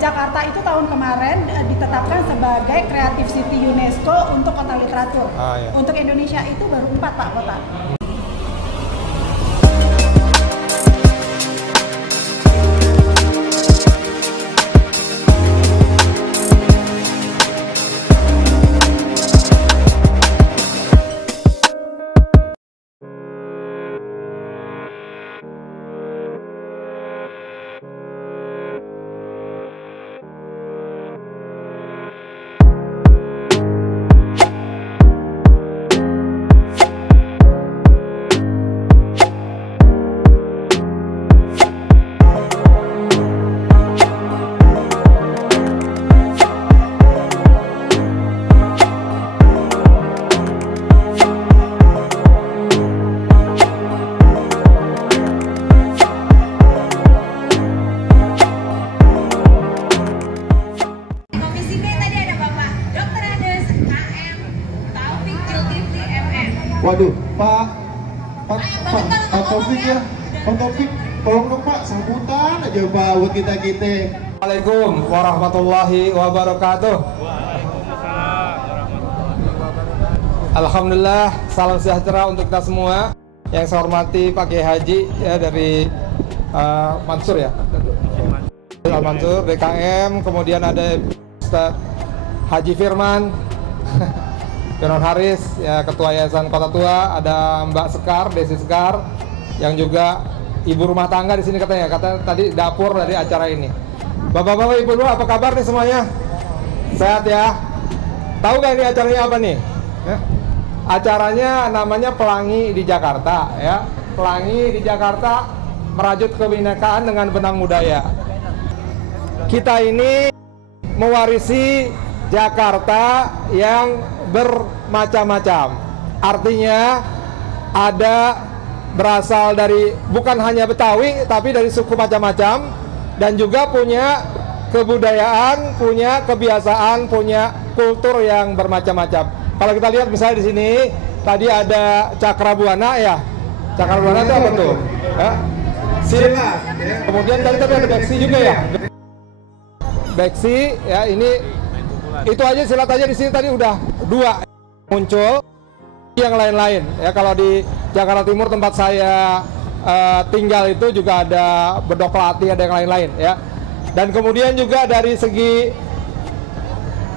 Jakarta itu tahun kemarin ditetapkan sebagai Creative City UNESCO untuk kota literatur. Iya. Untuk Indonesia itu baru 4 Pak kota. Waduh, Pak Taufik ya, Pak Taufik, tolong dong Pak, sambutan aja Pak buat kita-kita. Assalamualaikum warahmatullahi wabarakatuh. Alhamdulillah, salam sejahtera untuk kita semua. Yang saya hormati Pak Kiai Haji ya dari Mansur ya, Al Mansur DKM, kemudian ada Ustaz Haji Firman. Firman Haris, ya, Ketua Yayasan Kota Tua, ada Mbak Sekar, Desi Sekar, yang juga ibu rumah tangga di sini katanya tadi dapur dari acara ini. Bapak-bapak, ibu-ibu, apa kabar nih semuanya? Sehat ya? Tahu gak ini acaranya apa nih? Ya? Acaranya namanya Pelangi di Jakarta, ya. Pelangi di Jakarta merajut kebinekaan dengan benang budaya. Kita ini mewarisi Jakarta yang bermacam-macam. Artinya ada berasal dari bukan hanya Betawi tapi dari suku macam-macam, dan juga punya kebudayaan, punya kebiasaan, punya kultur yang bermacam-macam. Kalau kita lihat misalnya di sini tadi ada Cakrabuana ya. Cakrabuana itu apa tuh? Ya. Kemudian tadi ada Beksi juga ya. Beksi ya, ini itu aja, silat aja di sini tadi udah 2 muncul. Yang lain-lain ya, kalau di Jakarta Timur tempat saya tinggal itu juga ada bedok pelatih, ada yang lain-lain ya. Dan kemudian juga dari segi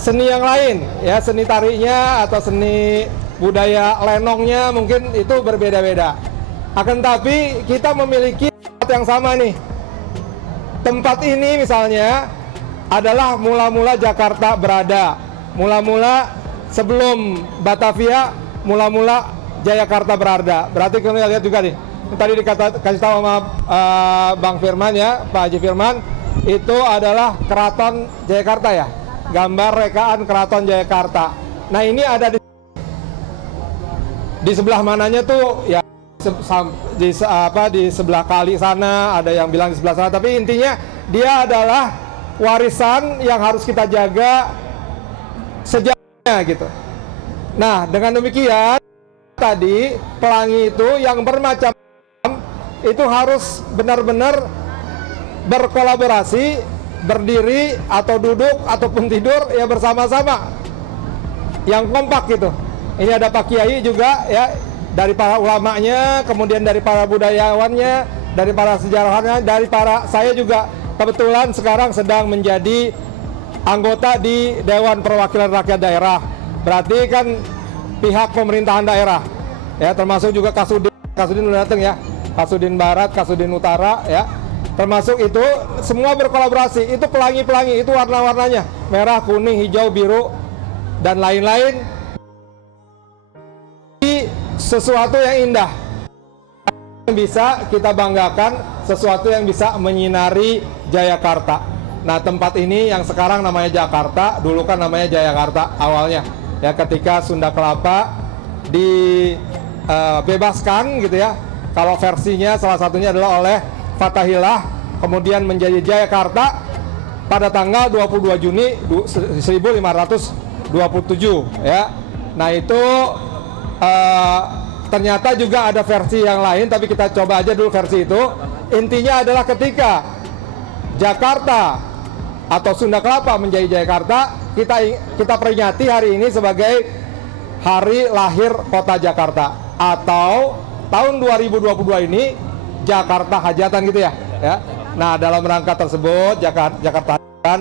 seni yang lain ya, seni tariknya atau seni budaya lenongnya mungkin itu berbeda-beda. Akan tapi kita memiliki tempat yang sama nih. Tempat ini misalnya adalah mula-mula Jakarta berada, mula-mula sebelum Batavia, mula-mula Jayakarta berada. Berarti kita lihat juga nih, tadi kasih tahu sama Bang Firman ya, Pak Haji Firman, itu adalah Keraton Jayakarta ya, gambar rekaan Keraton Jayakarta. Nah ini ada di sebelah mananya tuh ya, di sebelah kali sana, ada yang bilang di sebelah sana, tapi intinya dia adalah warisan yang harus kita jaga sejarahnya gitu. Nah dengan demikian tadi pelangi itu yang bermacam-macam itu harus benar-benar berkolaborasi, berdiri atau duduk ataupun tidur ya bersama-sama, yang kompak gitu. Ini ada Pak Kiai juga ya, dari para ulamanya, kemudian dari para budayawannya, dari para sejarawannya, dari para, saya juga kebetulan sekarang sedang menjadi anggota di Dewan Perwakilan Rakyat Daerah. Berarti kan pihak pemerintahan daerah ya, termasuk juga Kasudin udah datang ya, Kasudin Barat, Kasudin Utara ya, termasuk itu semua berkolaborasi. Itu pelangi-pelangi, itu warna-warnanya merah, kuning, hijau, biru dan lain-lain. Sesuatu yang indah yang bisa kita banggakan, sesuatu yang bisa menyinari Jayakarta. Nah tempat ini yang sekarang namanya Jakarta, dulu kan namanya Jayakarta awalnya ya, ketika Sunda Kelapa dibebaskan gitu ya. Kalau versinya salah satunya adalah oleh Fathahillah, kemudian menjadi Jayakarta pada tanggal 22 Juni 1527 ya. Nah itu ternyata juga ada versi yang lain, tapi kita coba aja dulu versi itu. Intinya adalah ketika Jakarta atau Sunda Kelapa menjadi Jayakarta, kita peringati hari ini sebagai Hari Lahir Kota Jakarta, atau tahun 2022 ini Jakarta Hajatan gitu ya. Nah, dalam rangka tersebut Jakarta Hajatan,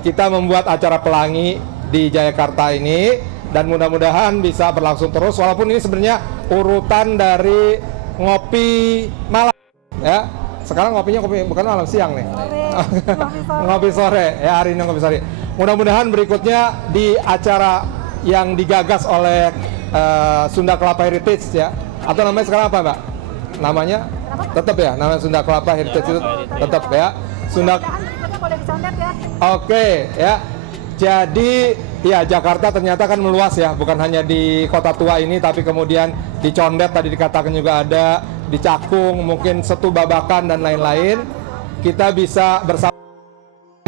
kita membuat acara pelangi di Jayakarta ini, dan mudah-mudahan bisa berlangsung terus, walaupun ini sebenarnya urutan dari ngopi malam ya. Sekarang ngopinya bukan malam, siang nih. Ngopi sore ya, hari ini ngopi sore. Mudah-mudahan berikutnya di acara yang digagas oleh Sunda Kelapa Heritage ya, atau namanya sekarang apa Mbak? Namanya tetap ya, namanya Sunda Kelapa Heritage itu tetap ya. Sunda. Oke ya. Jadi ya, Jakarta ternyata kan meluas ya, bukan hanya di kota tua ini, tapi kemudian di Condet tadi dikatakan juga ada, di Cakung, mungkin Setu Babakan dan lain-lain. Kita bisa bersama,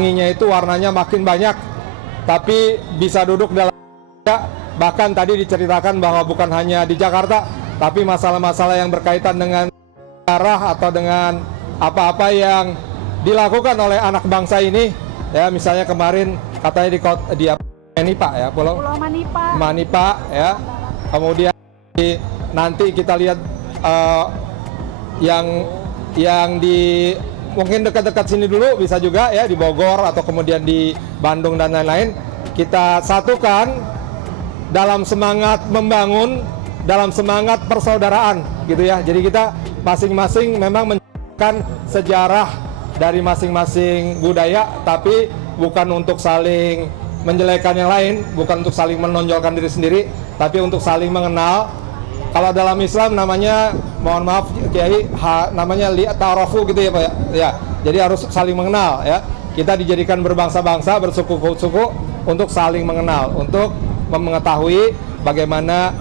itu warnanya makin banyak, tapi bisa duduk dalam, bahkan tadi diceritakan bahwa bukan hanya di Jakarta, tapi masalah-masalah yang berkaitan dengan sejarah atau dengan apa-apa yang dilakukan oleh anak bangsa ini ya. Misalnya kemarin katanya di Manipa ya, Pulau Manipa ya. Kemudian nanti kita lihat yang di mungkin dekat-dekat sini dulu, bisa juga ya di Bogor atau kemudian di Bandung dan lain-lain. Kita satukan dalam semangat membangun, dalam semangat persaudaraan gitu ya. Jadi kita masing-masing memang menunjukkan sejarah dari masing-masing budaya, tapi bukan untuk saling menjelekan yang lain, bukan untuk saling menonjolkan diri sendiri, tapi untuk saling mengenal. Kalau dalam Islam namanya, mohon maaf Kiai, namanya ta'arufu gitu ya Pak ya. Jadi harus saling mengenal ya. Kita dijadikan berbangsa-bangsa, bersuku-suku untuk saling mengenal, untuk mengetahui bagaimana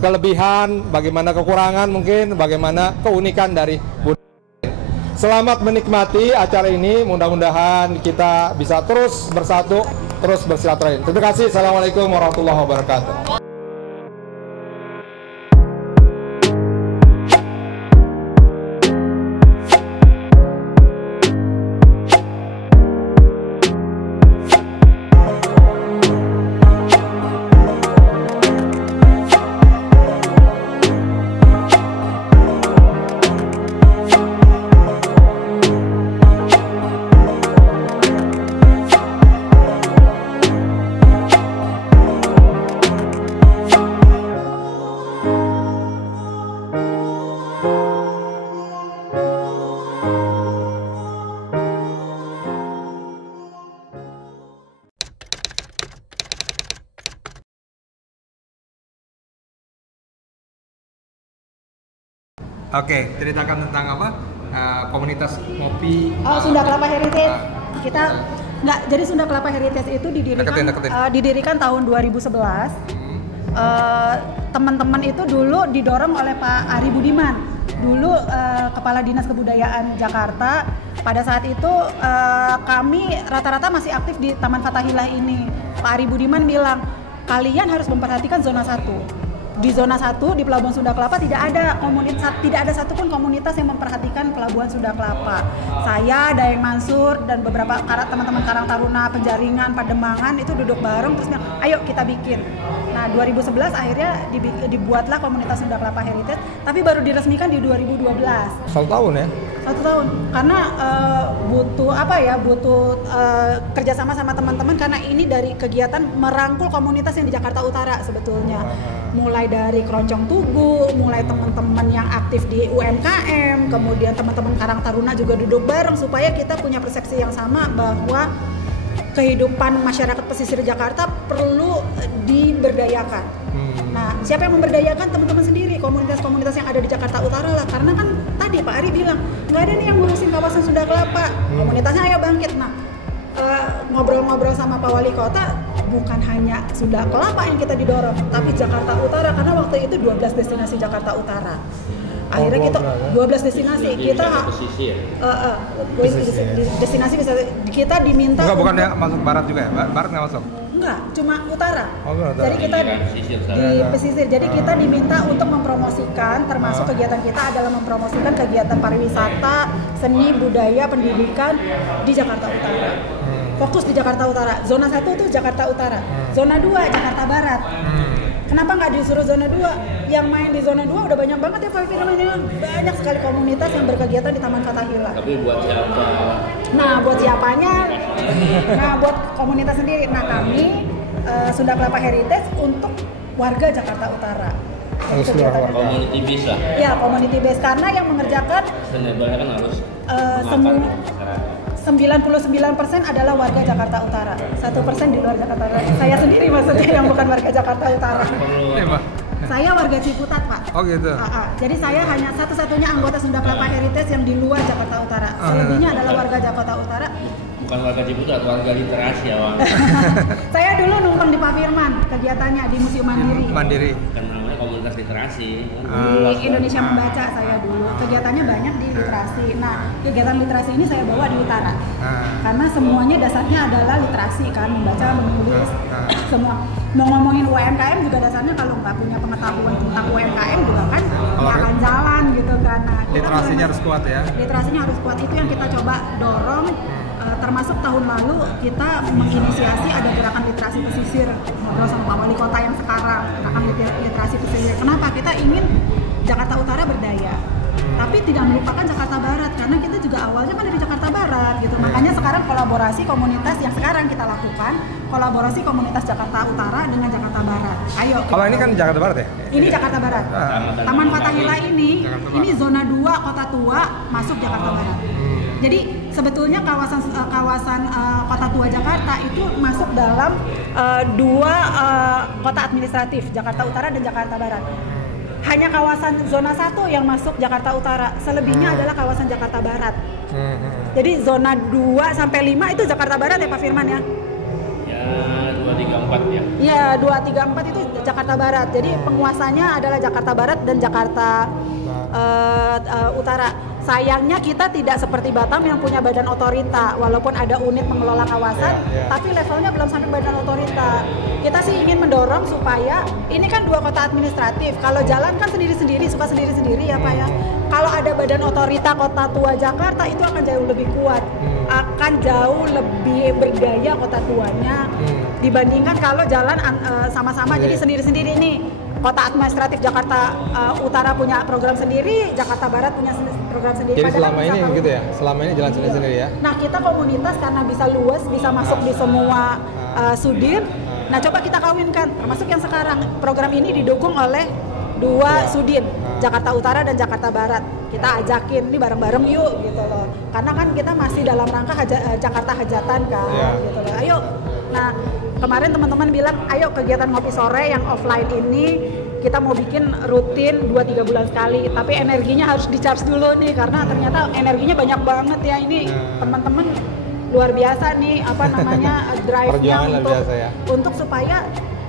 kelebihan, bagaimana kekurangan mungkin, bagaimana keunikan dari budaya. Selamat menikmati acara ini, mudah-mudahan kita bisa terus bersatu, terus bersilaturahim. Terima kasih. Assalamualaikum warahmatullahi wabarakatuh. Oke, ceritakan tentang apa? Komunitas ngopi. Sunda Kelapa Heritage. Jadi Sunda Kelapa Heritage itu didirikan tahun 2011. Teman-teman itu dulu didorong oleh Pak Ari Budiman, dulu Kepala Dinas Kebudayaan Jakarta. Pada saat itu kami rata-rata masih aktif di Taman Fathahillah ini. Pak Ari Budiman bilang, kalian harus memperhatikan zona 1. Di zona 1 di Pelabuhan Sunda Kelapa tidak ada satupun komunitas yang memperhatikan Pelabuhan Sunda Kelapa. Saya, Daeng Mansur, dan beberapa teman-teman Karang Taruna, Penjaringan, Pademangan itu duduk bareng terus bilang, ayo kita bikin. Nah 2011 akhirnya dibuatlah komunitas Sunda Kelapa Heritage, tapi baru diresmikan di 2012. 1 tahun ya? 1 tahun, karena butuh kerjasama sama teman-teman, karena ini dari kegiatan merangkul komunitas yang di Jakarta Utara sebetulnya. Mulai dari Keroncong Tugu, mulai teman-teman yang aktif di UMKM, kemudian teman-teman Karang Taruna juga duduk bareng supaya kita punya persepsi yang sama bahwa kehidupan masyarakat pesisir Jakarta perlu diberdayakan. Nah, siapa yang memberdayakan? Teman-teman sendiri, komunitas-komunitas yang ada di Jakarta Utara lah. Karena kan tadi Pak Ari bilang, nggak ada nih yang ngurusin kawasan Sunda Kelapa. Komunitasnya ayo bangkit. Nah, ngobrol-ngobrol sama Pak Wali Kota, bukan hanya Sunda Kelapa yang kita didorong, tapi Jakarta Utara, karena waktu itu 12 destinasi Jakarta Utara. Akhirnya kita 12 destinasi kita destinasi bisa kita diminta. Bukan ya masuk barat juga ya? Barat nggak masuk? Enggak, cuma utara. Utara. Jadi kita di pesisir. Jadi kita diminta untuk mempromosikan, termasuk kegiatan kita adalah mempromosikan kegiatan pariwisata, seni, budaya, pendidikan di Jakarta Utara. fokus di Jakarta Utara. Zona 1 itu Jakarta Utara. Zona 2 Jakarta Barat. Kenapa nggak disuruh zona 2? Yang main di zona 2 udah banyak banget ya Pak Firman. Banyak sekali komunitas yang berkegiatan di Taman Fathahillah. Tapi buat siapa? Nah, buat siapanya? Nah, buat komunitas sendiri. Nah, kami Sunda Kelapa Heritage untuk warga Jakarta Utara. Community base lah. Ya, community base karena yang mengerjakan Sebenarnya kan harus 99% adalah warga Jakarta Utara. 1% di luar Jakarta Utara. Saya sendiri maksudnya yang bukan warga Jakarta Utara. Saya warga Ciputat, Pak. Oh gitu. Jadi saya hanya satu-satunya anggota Sunda Kelapa Heritage yang di luar Jakarta Utara. Selebihnya adalah warga Jakarta Utara. Bukan warga Ciputat, warga literasi ya, Bang. Saya dulu numpang di Pak Firman kegiatannya di Museum Mandiri. Kan namanya komunitas literasi. Di Indonesia Membaca saya dulu. Kegiatannya banyak di literasi. Nah, kegiatan literasi ini saya bawa di utara. Karena semuanya dasarnya adalah literasi kan, membaca, menulis, semua. Mau ngomongin UMKM juga dasarnya kalau nggak punya pengetahuan tentang UMKM juga kan nggak akan jalan gitu kan. Nah, literasinya harus kuat ya. Literasinya harus kuat, itu yang kita coba dorong. Termasuk tahun lalu kita menginisiasi ada gerakan literasi pesisir, ngobrol sama Pak Wali Kota yang sekarang, gerakan literasi pesisir. Kenapa? Kita ingin Jakarta Utara berdaya, tapi tidak melupakan Jakarta Barat, karena kita juga awalnya kan dari Jakarta Barat gitu. Makanya sekarang kolaborasi komunitas yang sekarang kita lakukan, kolaborasi komunitas Jakarta Utara dengan Jakarta Barat. Ayo. Kalau ini kan Jakarta Barat ya? Ini Jakarta Barat. Taman Fathahillah ini zona 2 Kota Tua masuk Jakarta Barat. Jadi sebetulnya kawasan Kota Tua Jakarta itu masuk dalam dua kota administratif, Jakarta Utara dan Jakarta Barat. Hanya kawasan zona 1 yang masuk Jakarta Utara, selebihnya adalah kawasan Jakarta Barat. Jadi zona 2 sampai 5 itu Jakarta Barat ya Pak Firman ya? Ya, 2, 3, 4 ya. Iya, 2, 3, 4 itu Jakarta Barat. Jadi penguasanya adalah Jakarta Barat dan Jakarta Utara. Sayangnya kita tidak seperti Batam yang punya badan otorita, walaupun ada unit pengelola kawasan, tapi levelnya belum sampai badan otorita. Kita sih ingin mendorong supaya ini kan 2 kota administratif. Kalau jalan kan sendiri-sendiri, suka sendiri-sendiri ya Pak ya. Kalau ada badan otorita Kota Tua Jakarta itu akan jauh lebih kuat, akan jauh lebih berdaya Kota Tuanya dibandingkan kalau jalan sama-sama jadi sendiri-sendiri nih. Kota administratif Jakarta Utara punya program sendiri, Jakarta Barat punya program sendiri. Jadi selama ini gitu ya? Selama ini jalan sendiri-sendiri ya? Nah, kita komunitas karena bisa luas, bisa masuk di semua sudin. Nah, coba kita kawinkan, termasuk yang sekarang. Program ini didukung oleh 2 sudin, Jakarta Utara dan Jakarta Barat. Kita ajakin, ini bareng-bareng yuk gitu loh. Karena kan kita masih dalam rangka Jakarta Hajatan kan, gitu loh. Ayo. Nah, kemarin teman-teman bilang, ayo kegiatan ngopi sore yang offline ini kita mau bikin rutin 2-3 bulan sekali, tapi energinya harus di-charge dulu nih, karena ternyata energinya banyak banget ya. Ini teman-teman luar biasa nih, apa namanya, drive-nya untuk supaya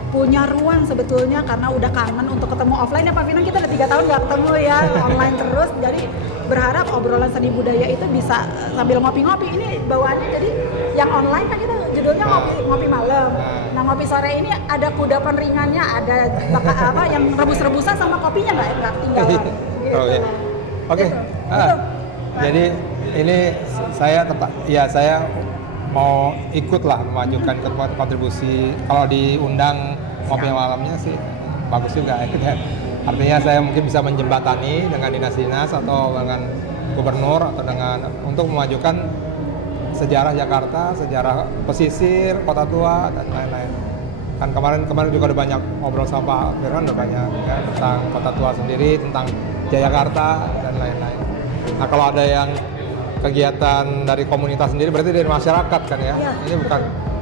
punya ruang sebetulnya, karena udah kangen untuk ketemu offline ya Pak Firman. Kita udah 3 tahun nggak ketemu ya, online terus. Jadi berharap obrolan seni budaya itu bisa sambil ngopi-ngopi. Ini bawaannya jadi yang online kan kita judulnya ngopi malam. Nah, ngopi sore ini ada kudapan ringannya, ada apa yang rebus-rebusan sama kopinya nggak ketinggalan. Gitu. Oke. Jadi ini saya saya mau ikutlah memajukan kontribusi. Kalau diundang ngopi malamnya sih bagus juga. Artinya saya mungkin bisa menjembatani dengan dinas-dinas atau dengan gubernur atau dengan untuk memajukan sejarah Jakarta, sejarah pesisir, Kota Tua dan lain-lain. Kan kemarin juga ada banyak ngobrol sama Pak Firman, udah banyak ya, tentang Kota Tua sendiri, tentang Jayakarta dan lain-lain. Nah, kalau ada yang kegiatan dari komunitas sendiri berarti dari masyarakat kan ya? Ini bukan,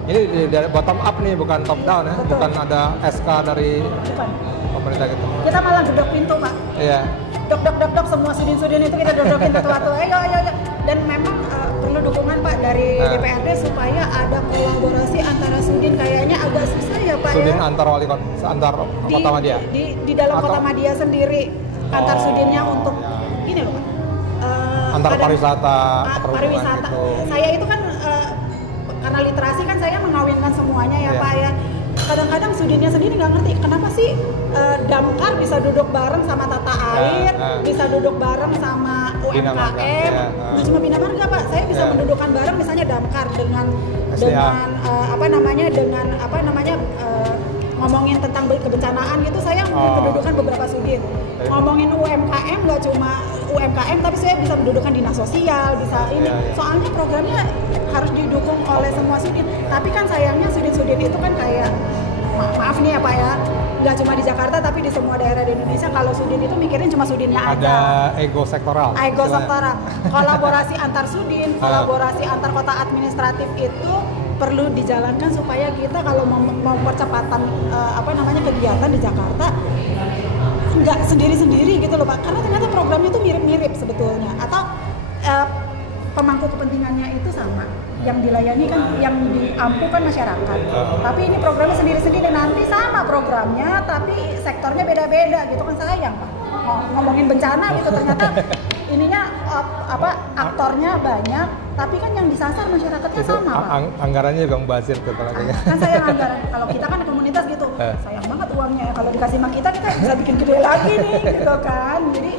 ini dari bottom up nih, bukan top down ya. Bukan ada SK dari pemerintah gitu. Kita malah gedok pintu Pak. Iya. Dok semua sudin-sudin itu kita dodokin satu-satu. Ayo. Dan memang perlu dukungan Pak dari DPRD supaya ada kolaborasi antara sudin. Kayaknya agak susah ya Pak sudin ya. Antar wali kota, antar kota Madia. Di dalam kota Madia sendiri antar sudinnya untuk ini loh Pak. Antar pariwisata. Gitu. Saya itu kan karena literasi kan saya mengawinkan semuanya ya Pak ya. Kadang-kadang sudinnya sendiri nggak ngerti kenapa sih Damkar bisa duduk bareng sama Tata Air, bisa duduk bareng sama Bina Marga, UMKM, ya. nggak cuma Bina Marga Pak, saya bisa Ya. mendudukan bareng misalnya Damkar dengan SDA. ngomongin tentang kebencanaan gitu, saya mendudukan beberapa sudin. Ngomongin UMKM nggak cuma UMKM, tapi saya bisa mendudukan dinas sosial, bisa ini. Soalnya programnya harus didukung oleh semua sudin. Tapi kan sayangnya sudin-sudin itu kan kayak maaf nih ya Pak ya, nggak cuma di Jakarta tapi di semua daerah di Indonesia, kalau sudin itu mikirin cuma sudinnya aja. Ada ego sektoral. Ego sektoral. Kolaborasi antar sudin, kolaborasi antar kota administratif itu perlu dijalankan supaya kita kalau mau percepatan kegiatan di Jakarta nggak sendiri-sendiri gitu loh Pak, karena ternyata programnya itu mirip-mirip sebetulnya, atau pemangku kepentingannya itu sama, yang dilayani kan, yang diampu kan masyarakat, tapi ini programnya sendiri-sendiri, nanti sama programnya tapi sektornya beda-beda gitu kan, sayang Pak. Ngomongin bencana gitu ternyata ininya aktornya banyak, tapi kan yang disasar masyarakatnya itu sama Pak. Anggarannya juga membazir tuh kalau kayaknya. Kan sayang anggaran, kalau kita kan komunitas gitu, sayang banget uangnya ya, kalau dikasih sama kita bisa bikin gede lagi nih gitu kan. Jadi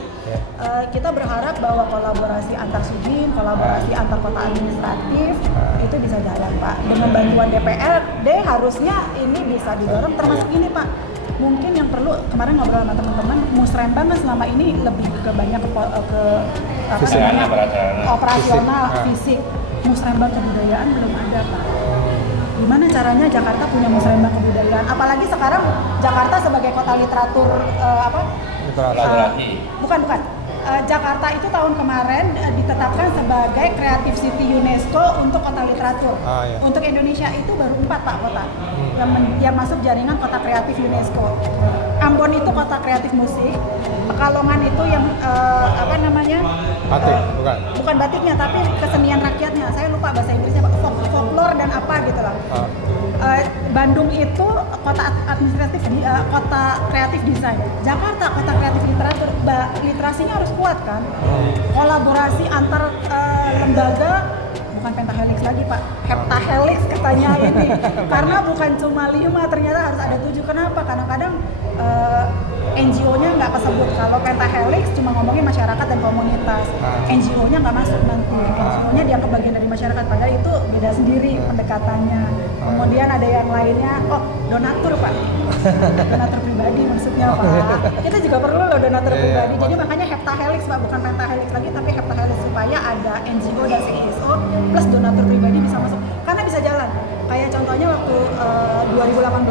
kita berharap bahwa kolaborasi antar sudin, kolaborasi antar kota administratif itu bisa jalan Pak. Dengan bantuan DPRD harusnya ini bisa didorong, termasuk ini Pak. Mungkin yang perlu, kemarin ngobrol sama teman-teman, Musrembang kan selama ini lebih ke banyak ke operasional, fisik. Musrembang kebudayaan belum ada Pak. Gimana caranya Jakarta punya musrembang kebudayaan? Apalagi sekarang Jakarta sebagai kota literatur bukan. Jakarta itu tahun kemarin ditetapkan sebagai Creative City UNESCO untuk kota literatur. Untuk Indonesia itu baru 4 Pak kota yang masuk jaringan kota kreatif UNESCO. Ambon itu kota kreatif musik, Pekalongan itu yang batik, bukan batiknya tapi kesenian rakyatnya. Saya lupa bahasa Inggrisnya Pak, folklore dan apa gitu lah. Bandung itu kota administratif, kota kreatif desain. Jakarta kota kreatif literatur. Literasinya harus kuat kan. Kolaborasi antar lembaga, bukan pentahelix lagi Pak, heptahelix katanya ini. Karena bukan cuma 5, ternyata harus ada 7. Kenapa? Kadang-kadang NGO-nya nggak kesebut. Kalau pentahelix cuma ngomongin masyarakat dan komunitas, NGO-nya nggak masuk nanti. NGO-nya dianggap bagian dari masyarakat, padahal itu beda sendiri pendekatannya. Kemudian ada yang lainnya, donatur Pak, donatur pribadi maksudnya Pak. Kita juga perlu loh donatur pribadi. Jadi makanya heptahelix Pak, bukan pentahelix lagi, tapi heptahelix supaya ada NGO dan CSO plus donatur pribadi bisa masuk. Karena bisa jalan. Kayak contohnya waktu 2018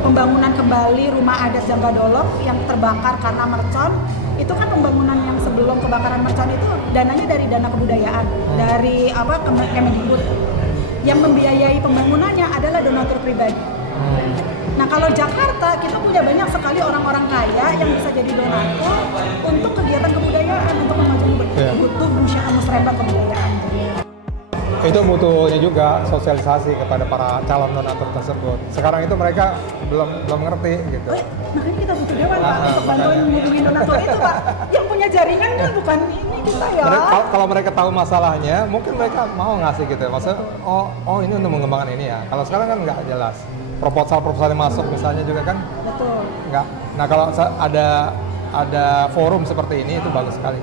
pembangunan kembali rumah adat Janggadolok yang terbakar karena mercon, itu kan pembangunan yang sebelum kebakaran mercon itu dananya dari dana kebudayaan, dari Kemendikbud. Yang membiayai pembangunannya adalah donatur pribadi. Nah kalau Jakarta kita punya banyak sekali orang-orang kaya yang bisa jadi donatur untuk kegiatan kebudayaan, untuk memajukan butuh musrembang kebudayaan. Itu butuhnya juga sosialisasi kepada para calon donatur tersebut. Sekarang itu mereka belum ngerti gitu. Makanya kita butuh Dewan Pak untuk bantuin ngubungin donatur itu Pak. Yang punya jaringan kan bukan ini kita ya. Kalau mereka tahu masalahnya, mungkin mereka mau ngasih gitu. Maksudnya, oh ini untuk mengembangkan ini ya. Kalau sekarang kan nggak jelas. Proposal yang masuk misalnya juga kan. Betul. Nggak. Nah kalau ada forum seperti ini itu bagus sekali.